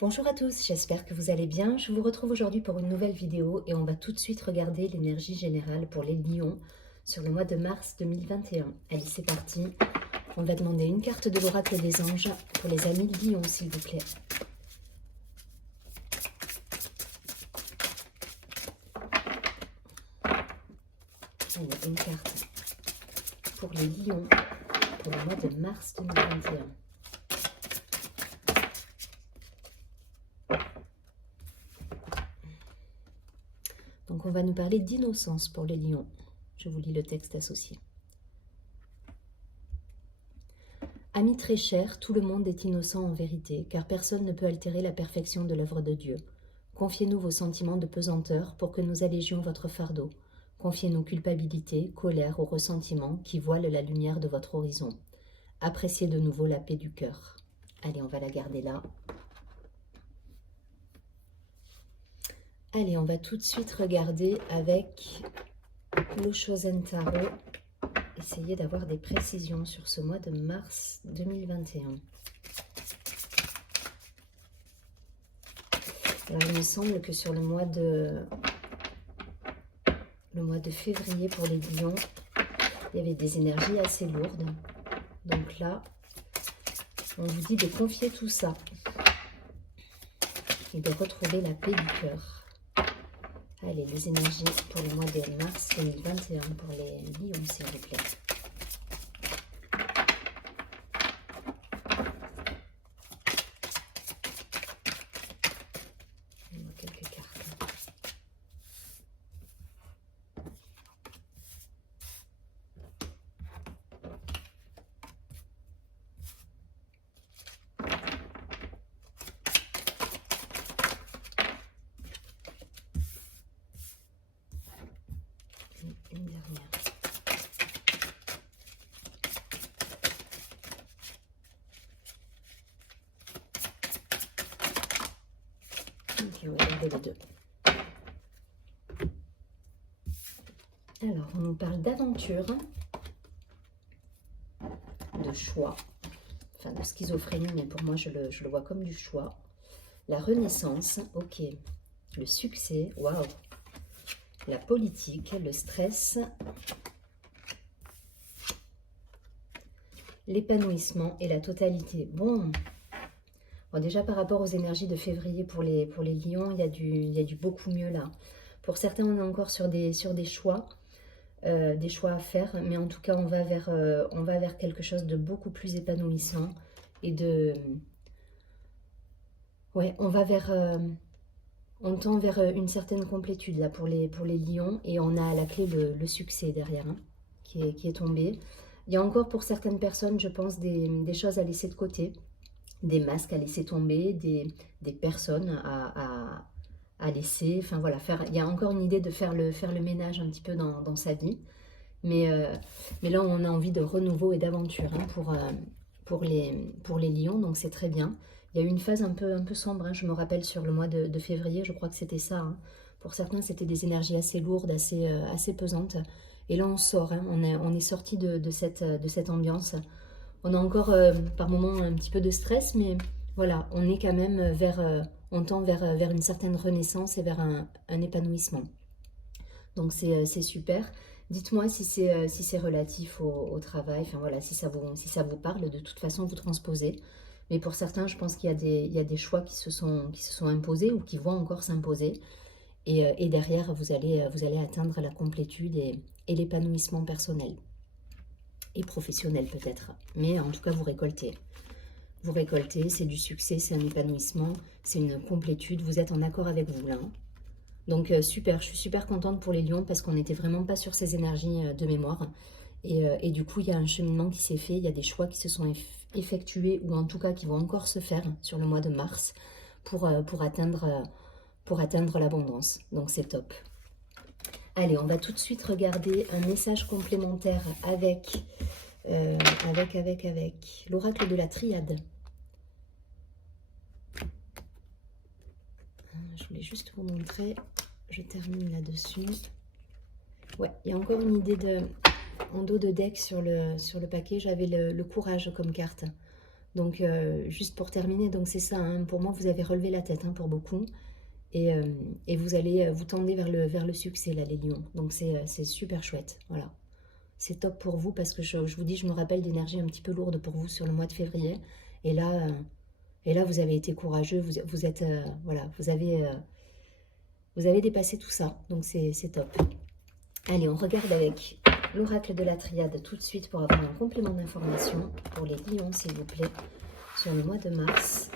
Bonjour à tous, j'espère que vous allez bien. Je vous retrouve aujourd'hui pour une nouvelle vidéo et on va tout de suite regarder l'énergie générale pour les lions sur le mois de mars 2021. Allez, c'est parti. On va demander une carte de l'oracle des anges pour les amis lions, s'il vous plaît. Allez, une carte pour les lions pour le mois de mars 2021. Donc on va nous parler d'innocence pour les lions. Je vous lis le texte associé. Amis très chers, tout le monde est innocent en vérité, car personne ne peut altérer la perfection de l'œuvre de Dieu. Confiez-nous vos sentiments de pesanteur pour que nous allégions votre fardeau. Confiez-nous culpabilité, colère ou ressentiment qui voilent la lumière de votre horizon. Appréciez de nouveau la paix du cœur. Allez, on va la garder là. Allez, on va tout de suite regarder avec l'Oshozen Tarot. Essayez d'avoir des précisions sur ce mois de mars 2021. Alors, il me semble que sur le mois de février pour les lions, il y avait des énergies assez lourdes. Donc là, on vous dit de confier tout ça et de retrouver la paix du cœur. Allez, les énergies pour le mois de mars 2021 pour les lions, s'il vous plaît. Quelques cartes. Une dernière. Ok, on va garder les deux. Alors, on nous parle d'aventure, de choix, enfin de schizophrénie, mais pour moi, je le vois comme du choix. La renaissance, ok. Le succès, waouh. La politique, le stress, l'épanouissement et la totalité. Bon, déjà par rapport aux énergies de février pour les lions, il y a du beaucoup mieux là. Pour certains, on est encore sur des choix. Des choix à faire, mais en tout cas on va vers quelque chose de beaucoup plus épanouissant et on tend vers une certaine complétude là pour les lions, et on a à la clé le succès derrière, hein, qui est tombé. Il y a encore pour certaines personnes, je pense, des choses à laisser de côté, des masques à laisser tomber, des personnes à laisser, enfin voilà, il y a encore une idée de faire le ménage un petit peu dans sa vie. Mais là, on a envie de renouveau et d'aventure, hein, pour les lions, donc c'est très bien. Il y a eu une phase un peu sombre, hein, je me rappelle sur le mois de février, je crois que c'était ça, hein. Pour certains, c'était des énergies assez lourdes, assez pesantes. Et là, on sort, hein, on est sorti de cette ambiance. On a encore par moments un petit peu de stress, mais voilà, on est quand même on tend vers une certaine renaissance et vers un épanouissement. Donc c'est super. Dites-moi si c'est relatif au travail, enfin voilà, si ça vous parle. De toute façon, vous transposez. Mais pour certains, je pense qu'il y a des choix qui se sont imposés ou qui vont encore s'imposer. Et derrière, vous allez atteindre la complétude et l'épanouissement personnel et professionnel peut-être. Mais en tout cas, vous récoltez. Vous récoltez, c'est du succès, c'est un épanouissement, c'est une complétude. Vous êtes en accord avec vous là, hein. Donc super, je suis super contente pour les lions parce qu'on n'était vraiment pas sur ces énergies de mémoire. Et du coup, il y a un cheminement qui s'est fait, il y a des choix qui se sont effectués ou en tout cas qui vont encore se faire sur le mois de mars pour atteindre l'abondance. Donc c'est top. Allez, on va tout de suite regarder un message complémentaire avec l'oracle de la triade. Je voulais juste vous montrer, je termine là-dessus. Ouais, il y a encore une idée en dos de deck sur le paquet, j'avais le courage comme carte. Donc, juste pour terminer, donc c'est ça, hein, pour moi, vous avez relevé la tête, hein, pour beaucoup. Et vous allez vous tendez vers le succès, là, les lions. Donc, c'est super chouette, voilà. C'est top pour vous parce que je vous dis, je me rappelle d'énergie un petit peu lourde pour vous sur le mois de février. Et là, vous avez été courageux, vous êtes, voilà, vous avez dépassé tout ça. Donc, c'est top. Allez, on regarde avec l'oracle de la triade tout de suite pour avoir un complément d'information pour les lions, s'il vous plaît, sur le mois de mars.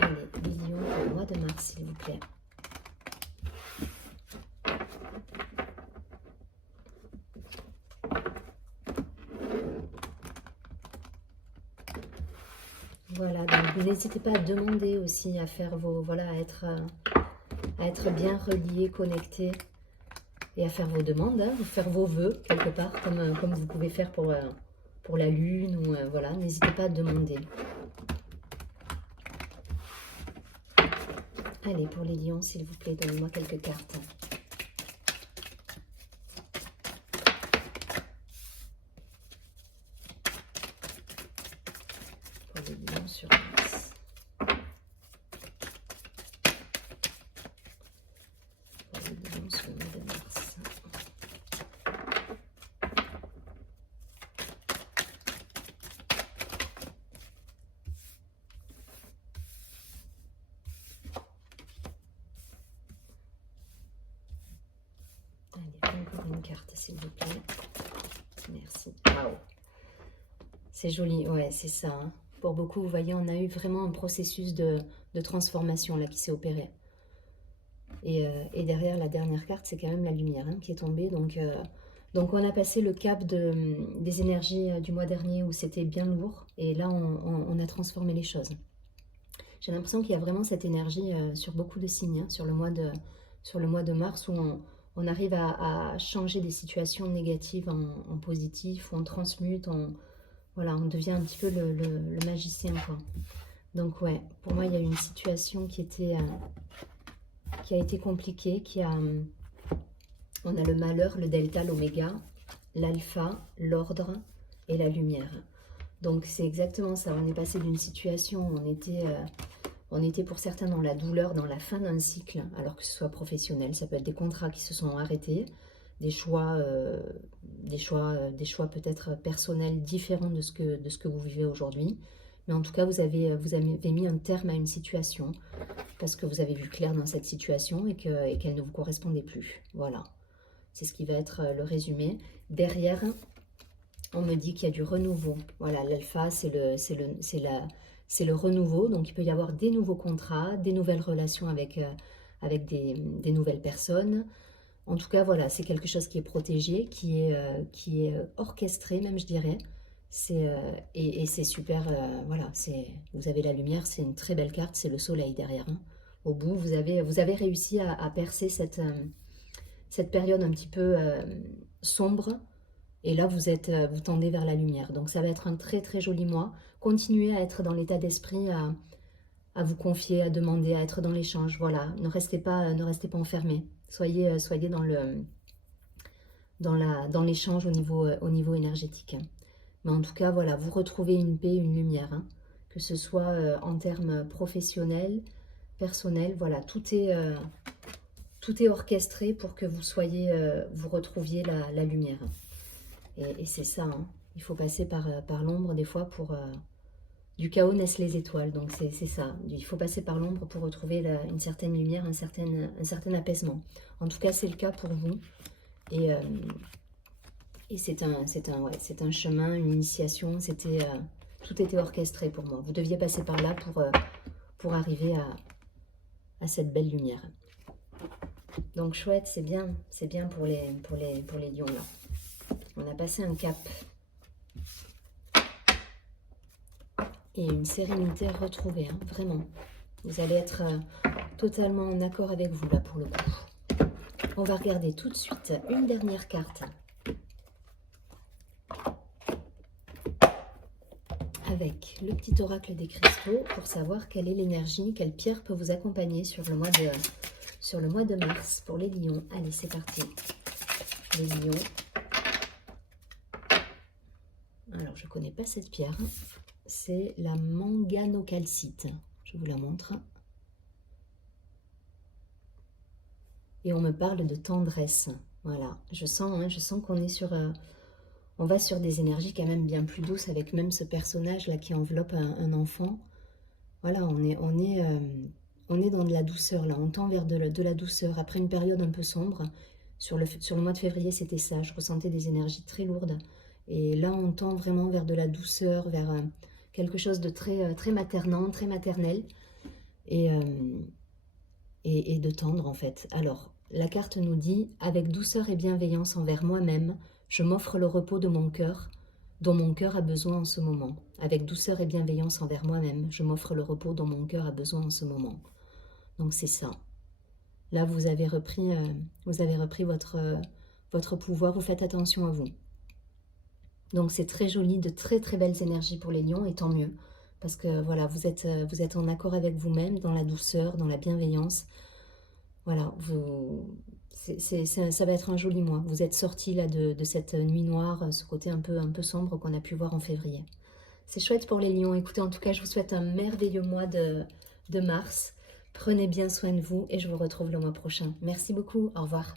Allez, les lions pour le mois de mars, s'il vous plaît. Voilà, donc n'hésitez pas à demander aussi, à faire vos, voilà, à être bien relié, connecté, et à faire vos demandes, hein, faire vos vœux quelque part, comme vous pouvez faire pour la lune, ou voilà, n'hésitez pas à demander. Allez, pour les lions, s'il vous plaît, donnez-moi quelques cartes. Pour les lions sur Mars. Pour les lions sur le mois de mars. Allez, encore une carte, s'il vous plaît. Merci. Waouh. C'est joli, ouais, c'est ça. Hein. Pour beaucoup, vous voyez, on a eu vraiment un processus de transformation là qui s'est opéré. Et derrière la dernière carte, c'est quand même la lumière, hein, qui est tombée. Donc on a passé le cap des énergies du mois dernier où c'était bien lourd. Et là, on a transformé les choses. J'ai l'impression qu'il y a vraiment cette énergie sur beaucoup de signes, hein, sur le mois de mars, où on arrive à changer des situations négatives en positif, où on transmute, voilà, on devient un petit peu le magicien, quoi. Donc ouais, pour moi, il y a eu une situation qui a été compliquée, on a le malheur, le delta, l'oméga, l'alpha, l'ordre et la lumière. Donc c'est exactement ça, on est passé d'une situation où on était pour certains dans la douleur, dans la fin d'un cycle, alors que ce soit professionnel, ça peut être des contrats qui se sont arrêtés, des choix peut-être personnels différents de ce que vous vivez aujourd'hui. Mais en tout cas, vous avez mis un terme à une situation parce que vous avez vu clair dans cette situation et qu'elle ne vous correspondait plus. Voilà, c'est ce qui va être le résumé. Derrière, on me dit qu'il y a du renouveau. Voilà, l'alpha, c'est le renouveau. Donc, il peut y avoir des nouveaux contrats, des nouvelles relations avec des nouvelles personnes. En tout cas, voilà, c'est quelque chose qui est protégé, qui est orchestré même, je dirais. Et c'est super, voilà, vous avez la lumière, c'est une très belle carte, c'est le soleil derrière. Hein. Au bout, vous avez réussi à percer cette période un petit peu sombre. Et là, vous tendez vers la lumière. Donc, ça va être un très, très joli mois. Continuez à être dans l'état d'esprit, à vous confier, à demander, à être dans l'échange. Voilà, ne restez pas enfermés. Soyez dans l'échange au niveau énergétique. Mais en tout cas, voilà, vous retrouvez une paix, une lumière. Hein. Que ce soit en termes professionnels, personnels, voilà, tout est orchestré pour que vous retrouviez la lumière. Et c'est ça, hein. Il faut passer par l'ombre des fois pour... du chaos naissent les étoiles, donc c'est ça. Il faut passer par l'ombre pour retrouver une certaine lumière, un certain apaisement. En tout cas, c'est le cas pour vous. Et c'est un chemin, une initiation. Tout était orchestré pour moi. Vous deviez passer par là pour arriver à cette belle lumière. Donc chouette, c'est bien pour les lions là. On a passé un cap. Et une sérénité retrouvée, hein, vraiment. Vous allez être totalement en accord avec vous, là, pour le coup. On va regarder tout de suite une dernière carte. Avec le petit oracle des cristaux, pour savoir quelle est l'énergie, quelle pierre peut vous accompagner sur le mois de mars pour les lions. Allez, c'est parti. Les lions. Alors, je ne connais pas cette pierre. C'est la manganocalcite. Je vous la montre. Et on me parle de tendresse. Voilà, je sens qu'on est sur... on va sur des énergies quand même bien plus douces avec même ce personnage-là qui enveloppe un enfant. Voilà, on est dans de la douceur, là. On tend vers de la douceur. Après une période un peu sombre, sur le mois de février, c'était ça. Je ressentais des énergies très lourdes. Et là, on tend vraiment vers de la douceur, vers quelque chose de très maternant, très maternel. Et de tendre, en fait. Alors, la carte nous dit « Avec douceur et bienveillance envers moi-même, je m'offre le repos de mon cœur, dont mon cœur a besoin en ce moment. Avec douceur et bienveillance envers moi-même, je m'offre le repos dont mon cœur a besoin en ce moment. » Donc c'est ça. Là, vous avez repris votre pouvoir, vous faites attention à vous. Donc c'est très joli, de très très belles énergies pour les lions, et tant mieux. Parce que voilà, vous êtes en accord avec vous-même, dans la douceur, dans la bienveillance. Voilà, ça va être un joli mois. Vous êtes sortis là de cette nuit noire, ce côté un peu sombre qu'on a pu voir en février. C'est chouette pour les lions. Écoutez, en tout cas, je vous souhaite un merveilleux mois de mars. Prenez bien soin de vous et je vous retrouve le mois prochain. Merci beaucoup. Au revoir.